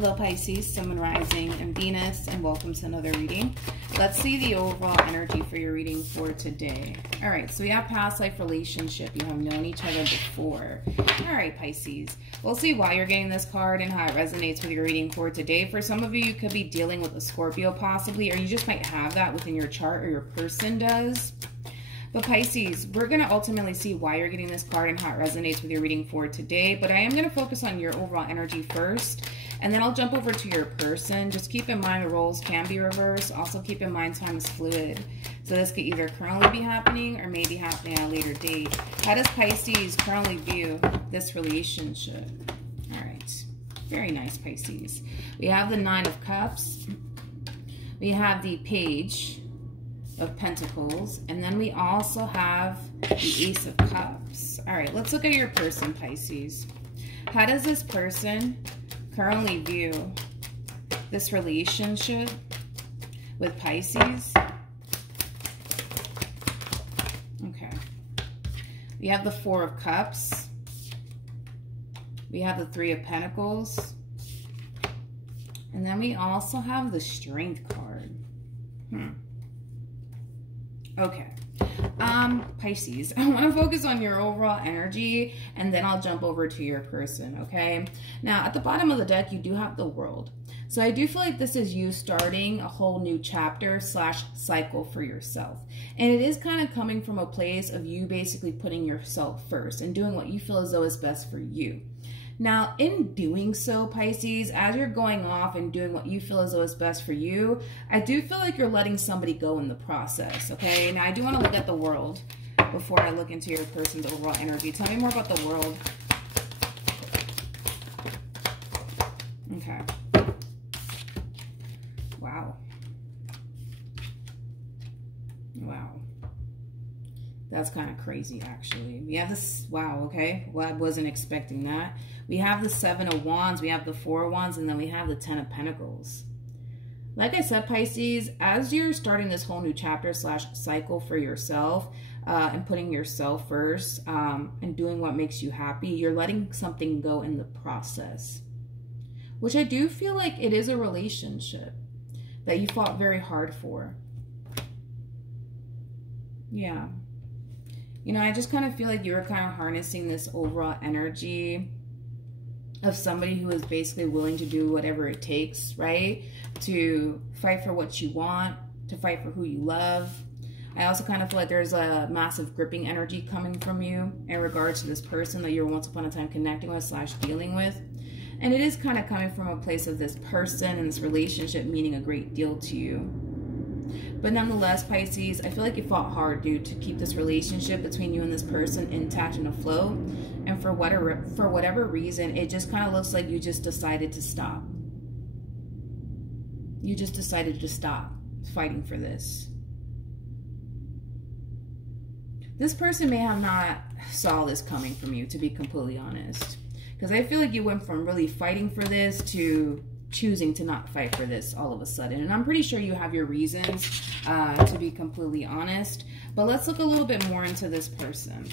Hello Pisces, Sun, Moon, Rising, and Venus, and welcome to another reading. Let's see the overall energy for your reading for today. All right, so we have past life relationship. You have known each other before. All right, Pisces. We'll see why you're getting this card and how it resonates with your reading for today. For some of you, you could be dealing with a Scorpio possibly, or you just might have that within your chart, or your person does. But Pisces, we're going to ultimately see why you're getting this card and how it resonates with your reading for today. But I am going to focus on your overall energy first, and then I'll jump over to your person. Just keep in mind the roles can be reversed. Also keep in mind time is fluid. So this could either currently be happening or maybe happening at a later date. How does Pisces currently view this relationship? All right. Very nice, Pisces. We have the Nine of Cups. We have the Page of Pentacles, and then we also have the Ace of Cups. All right, let's look at your person, Pisces. How does this person currently view this relationship with Pisces? Okay. We have the Four of Cups. We have the Three of Pentacles. And then we also have the Strength card. Okay. Pisces, I want to focus on your overall energy, and then I'll jump over to your person, okay? Now, at the bottom of the deck, you do have the World. So I do feel like this is you starting a whole new chapter / cycle for yourself. And it is kind of coming from a place of you basically putting yourself first and doing what you feel as though is best for you. Now, in doing so, Pisces, as you're going off and doing what you feel as though is best for you, I do feel like you're letting somebody go in the process, okay? Now, I do want to look at the World before I look into your person's overall energy. Tell me more about the World. Okay. Wow. Wow. That's kind of crazy, actually. We have this, wow, okay. Well, I wasn't expecting that. We have the Seven of Wands, we have the Four of Wands, and then we have the Ten of Pentacles. Like I said, Pisces, as you're starting this whole new chapter / cycle for yourself, and putting yourself first, and doing what makes you happy, you're letting something go in the process. Which I do feel like it is a relationship that you fought very hard for. Yeah. You know, I just kind of feel like you were kind of harnessing this overall energy of somebody who is basically willing to do whatever it takes, right? To fight for what you want, to fight for who you love. I also kind of feel like there's a massive gripping energy coming from you in regards to this person that you were once upon a time connecting with / dealing with. And it is kind of coming from a place of this person and this relationship meaning a great deal to you. But nonetheless, Pisces, I feel like you fought hard, dude, to keep this relationship between you and this person intact and afloat. And for whatever reason, it just kind of looks like you just decided to stop. You just decided to stop fighting for this. This person may have not saw this coming from you, to be completely honest. Because I feel like you went from really fighting for this to choosing to not fight for this all of a sudden. And I'm pretty sure you have your reasons, to be completely honest. But let's look a little bit more into this person.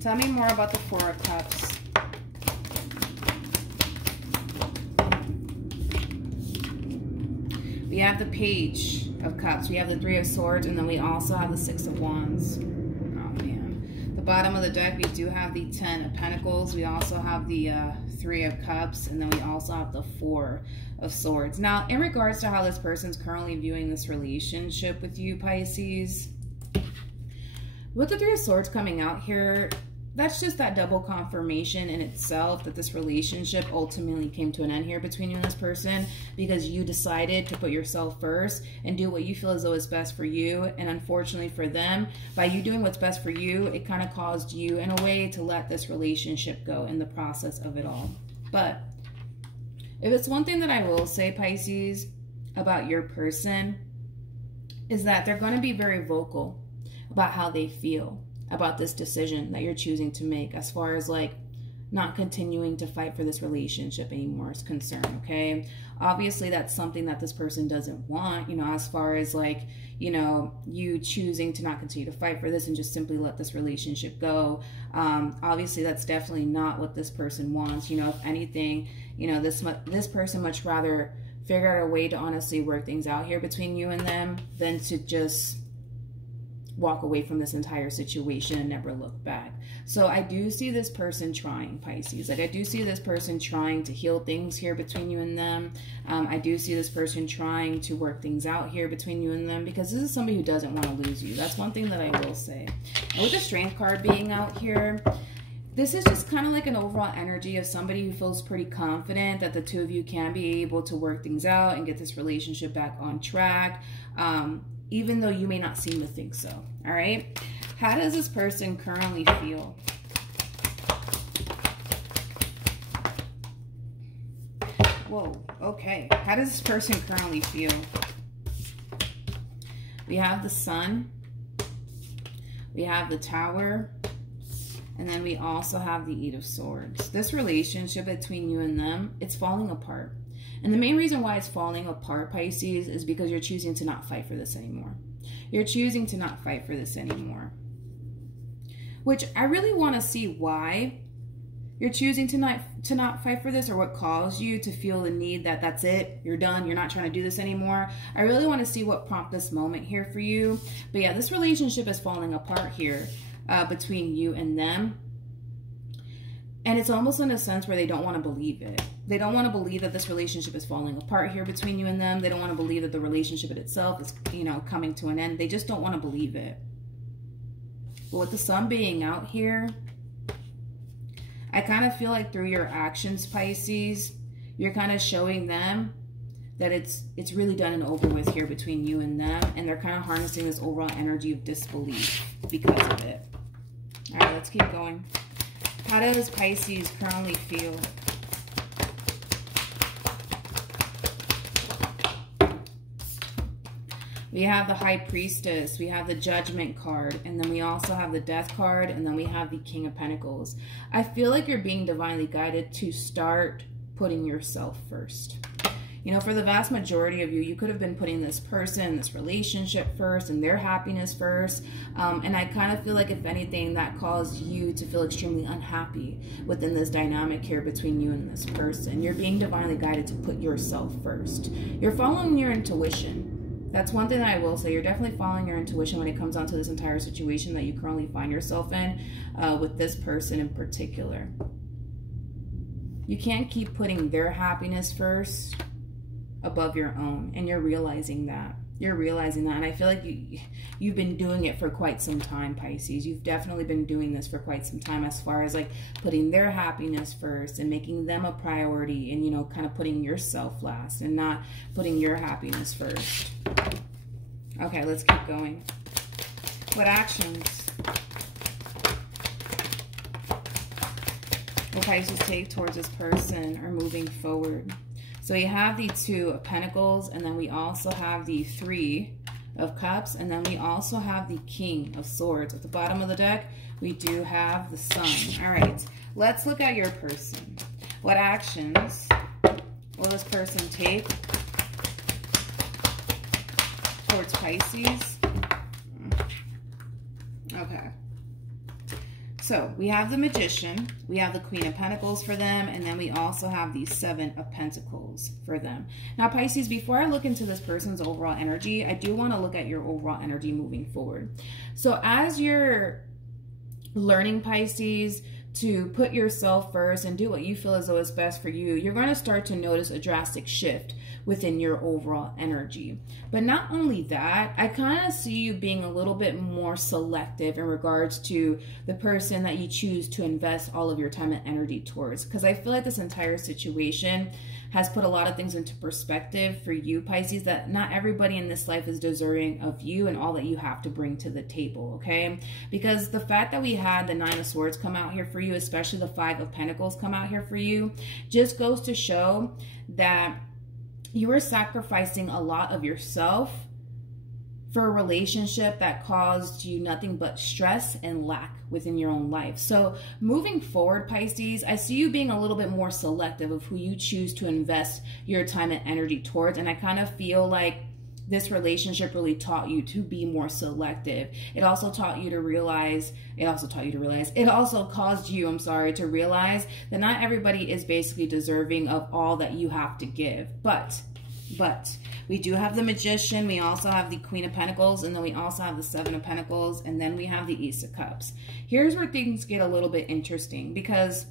Tell me more about the Four of Cups. We have the Page of Cups. We have the Three of Swords. And then we also have the Six of Wands. Oh, man. The bottom of the deck, we do have the Ten of Pentacles. We also have the Three of Cups. And then we also have the Four of Swords. Now, in regards to how this person's currently viewing this relationship with you, Pisces, with the Three of Swords coming out here, that's just that double confirmation in itself that this relationship ultimately came to an end here between you and this person because you decided to put yourself first and do what you feel as though is best for you. And unfortunately for them, by you doing what's best for you, it kind of caused you in a way to let this relationship go in the process of it all. But if it's one thing that I will say, Pisces, about your person, is that they're going to be very vocal about how they feel about this decision that you're choosing to make, as far as like not continuing to fight for this relationship anymore is concerned, okay? Obviously, that's something that this person doesn't want, you know, as far as like, you know, you choosing to not continue to fight for this and just simply let this relationship go. Obviously, that's definitely not what this person wants. You know, if anything, you know, this person much rather figure out a way to honestly work things out here between you and them than to just walk away from this entire situation and never look back. So I do see this person trying, Pisces. Like, I do see this person trying to heal things here between you and them. I do see this person trying to work things out here between you and them, because this is somebody who doesn't want to lose you. That's one thing that I will say. And with the Strength card being out here, this is just kind of like an overall energy of somebody who feels pretty confident that the two of you can be able to work things out and get this relationship back on track, even though you may not seem to think so. All right. How does this person currently feel? Whoa. Okay. How does this person currently feel? We have the Sun. We have the Tower. And then we also have the Eight of Swords. This relationship between you and them, it's falling apart. And the main reason why it's falling apart, Pisces, is because you're choosing to not fight for this anymore. You're choosing to not fight for this anymore. Which I really want to see why you're choosing to not fight for this, or what caused you to feel the need that that's it, you're done, you're not trying to do this anymore. I really want to see what prompted this moment here for you. But yeah, this relationship is falling apart here between you and them. And it's almost in a sense where they don't want to believe it. They don't want to believe that this relationship is falling apart here between you and them. They don't want to believe that the relationship in itself is, you know, coming to an end. They just don't want to believe it. But with the Sun being out here, I kind of feel like through your actions, Pisces, you're kind of showing them that it's really done and over with here between you and them. And they're kind of harnessing this overall energy of disbelief because of it. All right, let's keep going. How does Pisces currently feel? We have the High Priestess, we have the Judgment card, and then we also have the Death card, and then we have the King of Pentacles. I feel like you're being divinely guided to start putting yourself first. You know, for the vast majority of you, you could have been putting this person, this relationship first, and their happiness first. And I kind of feel like, if anything, that caused you to feel extremely unhappy within this dynamic here between you and this person. You're being divinely guided to put yourself first. You're following your intuition. That's one thing that I will say. You're definitely following your intuition when it comes down to this entire situation that you currently find yourself in with this person in particular. You can't keep putting their happiness first above your own, and you're realizing that. You're realizing that, and I feel like you've been doing it for quite some time, Pisces. You've definitely been doing this for quite some time, as far as like putting their happiness first and making them a priority, and, you know, kind of putting yourself last and not putting your happiness first. Okay, let's keep going. What actions will Pisces take towards this person or moving forward? So we have the Two of Pentacles, and then we also have the Three of Cups, and then we also have the King of Swords. At the bottom of the deck, we do have the Sun. All right, let's look at your person. What actions will this person take towards Pisces? Okay. So we have the Magician, we have the Queen of Pentacles for them, and then we also have the Seven of Pentacles for them. Now, Pisces, before I look into this person's overall energy, I do want to look at your overall energy moving forward. So as you're learning, Pisces, to put yourself first and do what you feel as though is best for you, you're going to start to notice a drastic shift within your overall energy. But not only that, I kind of see you being a little bit more selective in regards to the person that you choose to invest all of your time and energy towards. Because I feel like this entire situation has put a lot of things into perspective for you, Pisces, that not everybody in this life is deserving of you and all that you have to bring to the table, okay? Because the fact that we had the Nine of Swords come out here for you, especially the Five of Pentacles come out here for you, just goes to show that you are sacrificing a lot of yourself for a relationship that caused you nothing but stress and lack within your own life. So moving forward, Pisces, I see you being a little bit more selective of who you choose to invest your time and energy towards. And I kind of feel like this relationship really taught you to be more selective. It also caused you, I'm sorry, to realize that not everybody is basically deserving of all that you have to give. But we do have the Magician, we also have the Queen of Pentacles, and then we also have the Seven of Pentacles, and then we have the Ace of Cups. Here's where things get a little bit interesting because,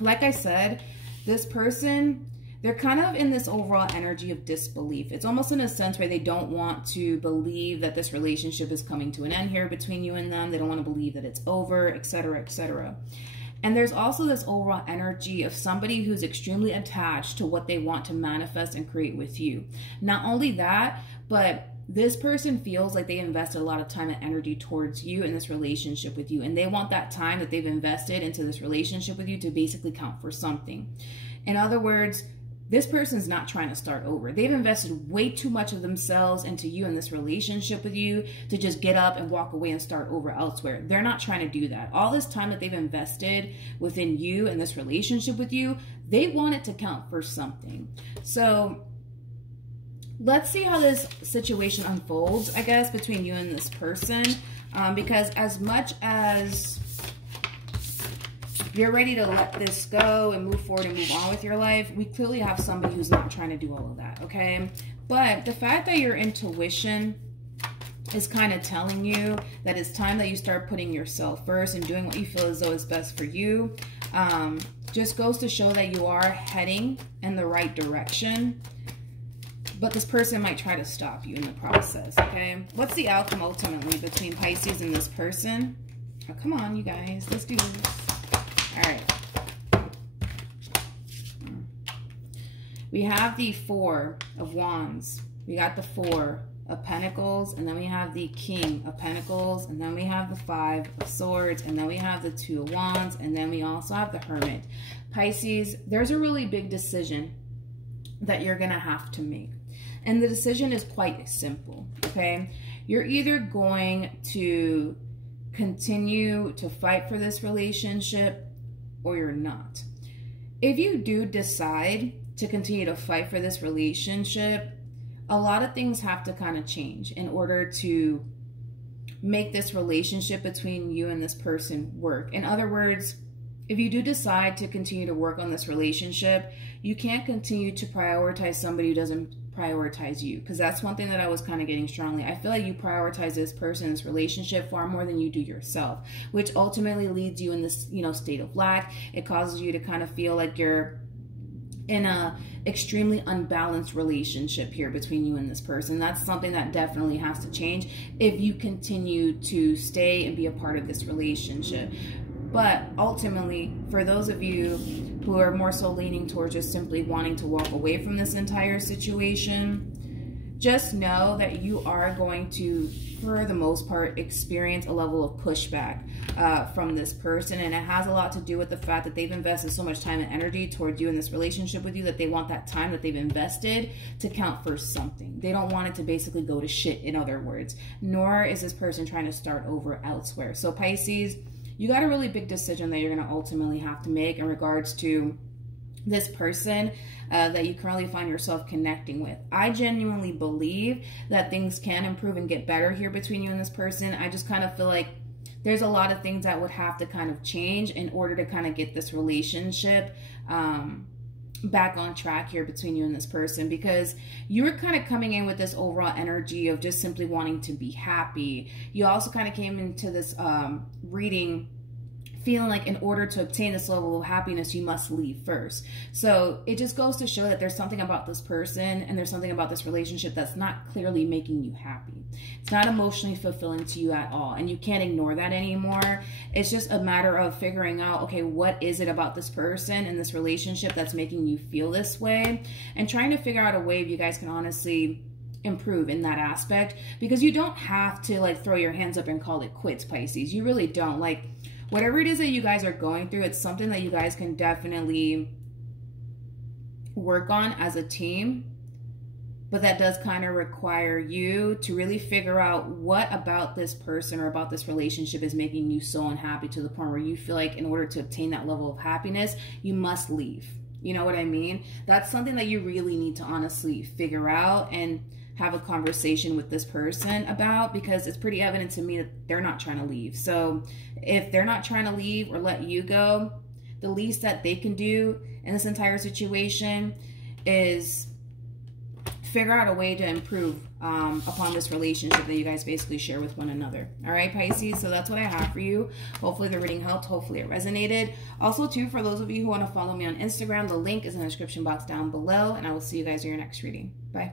like I said, this person, they're kind of in this overall energy of disbelief. It's almost in a sense where they don't want to believe that this relationship is coming to an end here between you and them. They don't want to believe that it's over, etc., etc. And there's also this overall energy of somebody who's extremely attached to what they want to manifest and create with you. Not only that, but this person feels like they invested a lot of time and energy towards you in this relationship with you. And they want that time that they've invested into this relationship with you to basically count for something. In other words, this person's not trying to start over. They've invested way too much of themselves into you in this relationship with you to just get up and walk away and start over elsewhere. They're not trying to do that. All this time that they've invested within you and this relationship with you, they want it to count for something. So let's see how this situation unfolds, I guess, between you and this person. Because as much as you're ready to let this go and move forward and move on with your life, we clearly have somebody who's not trying to do all of that, okay? But the fact that your intuition is kind of telling you that it's time that you start putting yourself first and doing what you feel as though is best for you, just goes to show that you are heading in the right direction. But this person might try to stop you in the process, okay? What's the outcome ultimately between Pisces and this person? Oh, come on, you guys. Let's do this. All right. We have the Four of Wands. We got the Four of Pentacles, and then we have the King of Pentacles, and then we have the Five of Swords, and then we have the Two of Wands, and then we also have the Hermit. Pisces, there's a really big decision that you're going to have to make. And the decision is quite simple, okay? You're either going to continue to fight for this relationship or you're not. If you do decide to continue to fight for this relationship, a lot of things have to kind of change in order to make this relationship between you and this person work. In other words, if you do decide to continue to work on this relationship, you can't continue to prioritize somebody who doesn't prioritize you, because that's one thing that I was kind of getting strongly. I feel like you prioritize this person, this relationship, far more than you do yourself, which ultimately leads you in this, state of lack. It causes you to kind of feel like you're in a extremely unbalanced relationship here between you and this person. That's something that definitely has to change if you continue to stay and be a part of this relationship. But ultimately, for those of you who are more so leaning towards just simply wanting to walk away from this entire situation, just know that you are going to, for the most part, experience a level of pushback from this person. And it has a lot to do with the fact that they've invested so much time and energy towards you in this relationship with you that they want that time that they've invested to count for something. They don't want it to basically go to shit, in other words. Nor is this person trying to start over elsewhere. So Pisces, you got a really big decision that you're going to ultimately have to make in regards to this person that you currently find yourself connecting with. I genuinely believe that things can improve and get better here between you and this person. I just kind of feel like there's a lot of things that would have to kind of change in order to kind of get this relationship back on track here between you and this person, because you're kind of coming in with this overall energy of just simply wanting to be happy. You also kind of came into this reading feeling like in order to obtain this level of happiness, you must leave first. So it just goes to show that there's something about this person and there's something about this relationship that's not clearly making you happy. It's not emotionally fulfilling to you at all, and you can't ignore that anymore. It's just a matter of figuring out, okay, what is it about this person and this relationship that's making you feel this way, and trying to figure out a way if you guys can honestly improve in that aspect, because you don't have to like throw your hands up and call it quits, Pisces. You really don't. Like, whatever it is that you guys are going through, it's something that you guys can definitely work on as a team But that does kind of require you to really figure out what about this person or about this relationship is making you so unhappy to the point where you feel like in order to obtain that level of happiness, you must leave. You know what I mean? That's something that you really need to honestly figure out and have a conversation with this person about, because it's pretty evident to me that they're not trying to leave. So if they're not trying to leave or let you go, the least that they can do in this entire situation is figure out a way to improve upon this relationship that you guys basically share with one another. All right, Pisces, so that's what I have for you. Hopefully the reading helped. Hopefully it resonated. Also, too, for those of you who want to follow me on Instagram, the link is in the description box down below, and I will see you guys in your next reading. Bye.